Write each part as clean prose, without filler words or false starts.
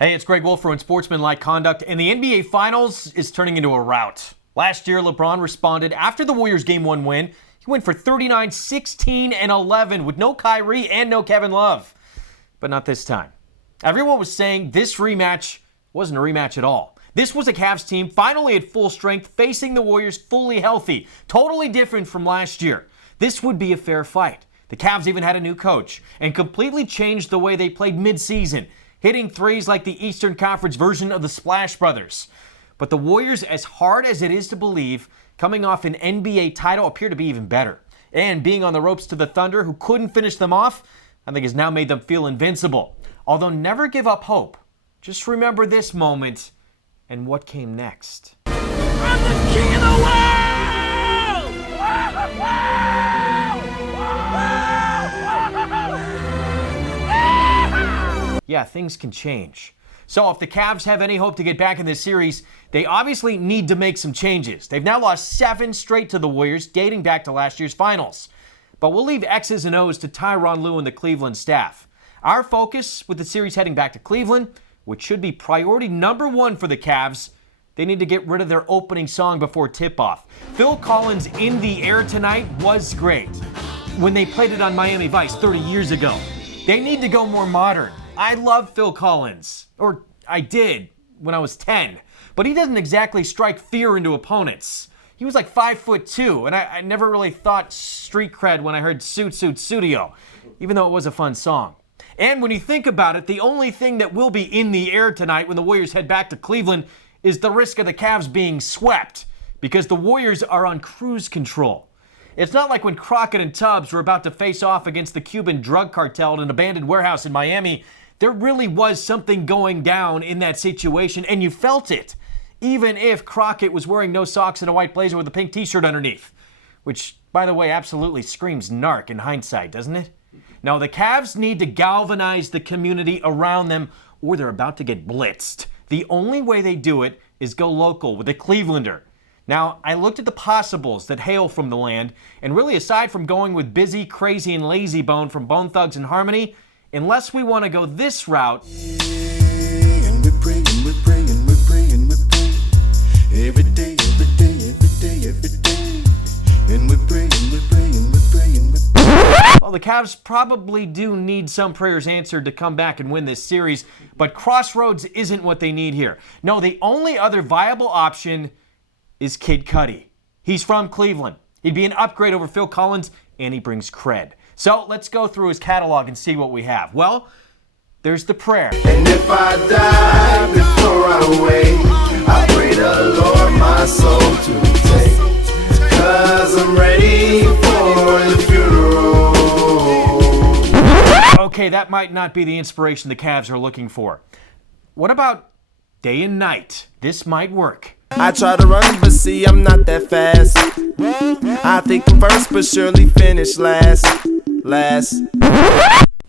Hey, it's Greg Wolf for Unsportsmanlike Conduct, and the NBA Finals is turning into a rout. Last year, LeBron responded after the Warriors' Game 1 win. He went for 39, 16, and 11 with no Kyrie and no Kevin Love. But not this time. Everyone was saying this rematch wasn't a rematch at all. This was a Cavs team finally at full strength, facing the Warriors fully healthy. Totally different from last year. This would be a fair fight. The Cavs even had a new coach and completely changed the way they played mid-season, hitting threes like the Eastern Conference version of the Splash Brothers. But the Warriors, as hard as it is to believe, coming off an NBA title, appear to be even better. And being on the ropes to the Thunder, who couldn't finish them off, I think has now made them feel invincible. Although never give up hope. Just remember this moment and what came next. I'm the king of the world! Yeah, things can change. So if the Cavs have any hope to get back in this series, they obviously need to make some changes. They've now lost 7 straight to the Warriors, dating back to last year's finals. But we'll leave X's and O's to Tyronn Lue and the Cleveland staff. Our focus with the series heading back to Cleveland, which should be priority number 1 for the Cavs, they need to get rid of their opening song before tip-off. Phil Collins' In the Air Tonight was great when they played it on Miami Vice 30 years ago. They need to go more modern. I love Phil Collins, or I did when I was 10, but he doesn't exactly strike fear into opponents. He was like 5'2", and I never really thought street cred when I heard Suit Suit Studio, even though it was a fun song. And when you think about it, the only thing that will be in the air tonight when the Warriors head back to Cleveland is the risk of the Cavs being swept, because the Warriors are on cruise control. It's not like when Crockett and Tubbs were about to face off against the Cuban drug cartel in an abandoned warehouse in Miami. There really was something going down in that situation, and you felt it, even if Crockett was wearing no socks and a white blazer with a pink t-shirt underneath, which, by the way, absolutely screams narc in hindsight, doesn't it? Now, the Cavs need to galvanize the community around them, or they're about to get blitzed. The only way they do it is go local with a Clevelander. Now, I looked at the possibles that hail from the land, and really aside from going with Busy, Crazy, and Lazy Bone from Bone Thugs and Harmony, unless we want to go this route, and we're praying, we're praying, we're praying, we're praying. Every day, every day, every day, every day. And we're praying, we're praying, we're praying, we're praying. Well, the Cavs probably do need some prayers answered to come back and win this series, but crossroads isn't what they need here. No, the only other viable option is KID CUDI. He's from Cleveland. He'd be an upgrade over Phil Collins, and he brings cred. So let's go through his catalog and see what we have. Well, there's the prayer. And if I die before I wake, I pray the Lord my soul to take. 'Cause I'm ready for the funeral. Okay, that might not be the inspiration the Cavs are looking for. What about Day and Night? This might work. I try to run, but see, I'm not that fast. I think I'm first, but surely finish last.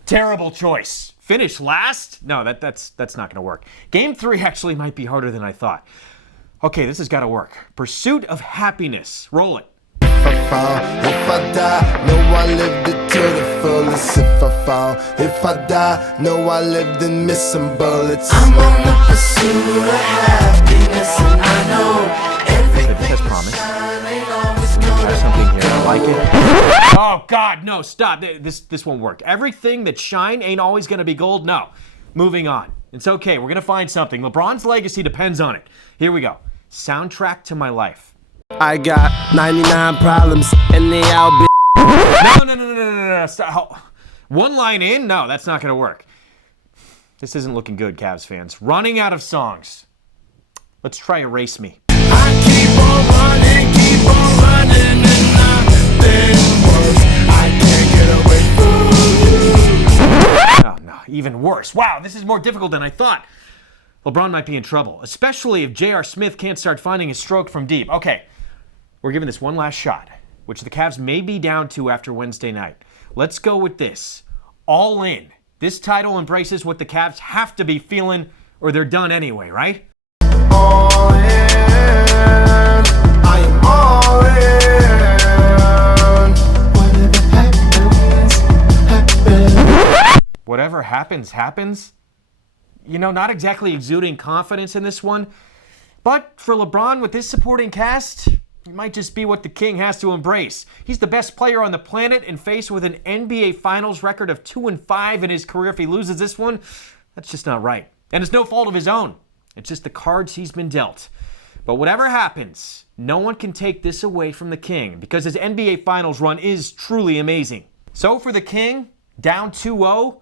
Terrible choice. Finish last? No, that's not going to work. Game 3 actually might be harder than I thought. Okay, this has got to work. Pursuit of Happiness. Roll it. If I fall, if I die, know I lived it to the fullest. If I fall, if I die, know I lived and missed some bullets. I'm on the pursuit of happiness, and I know everything As promised. ain't always gonna Try something here. I like it. Oh, God, no, stop. This won't work. Everything that shine ain't always going to be gold. No. Moving on. It's okay. We're going to find something. LeBron's legacy depends on it. Here we go. Soundtrack to My Life. I got 99 problems, and they all be. No. Stop. One line in? No, that's not going to work. This isn't looking good, Cavs fans. Running out of songs. Let's try Erase Me. I keep on running, and nothing works. I can't get away from you. Oh, no, even worse. Wow, this is more difficult than I thought. LeBron might be in trouble, especially if J.R. Smith can't start finding his stroke from deep. Okay, we're giving this one last shot, which the Cavs may be down to after Wednesday night. Let's go with this. All in. This title embraces what the Cavs have to be feeling, or they're done anyway, right? All in, I am all in. Whatever happens, happens. Whatever happens, happens? not exactly exuding confidence in this one. But for LeBron with this supporting cast, it might just be what the king has to embrace. He's the best player on the planet, and faced with an NBA Finals record of 2-5 in his career. If he loses this one, that's just not right. And it's no fault of his own. It's just the cards he's been dealt. But whatever happens, no one can take this away from the king, because his NBA Finals run is truly amazing. So for the king, down 2-0,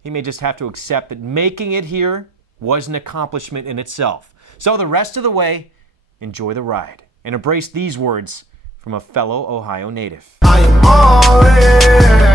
he may just have to accept that making it here was an accomplishment in itself. So the rest of the way, enjoy the ride and embrace these words from a fellow Ohio native. I am all in.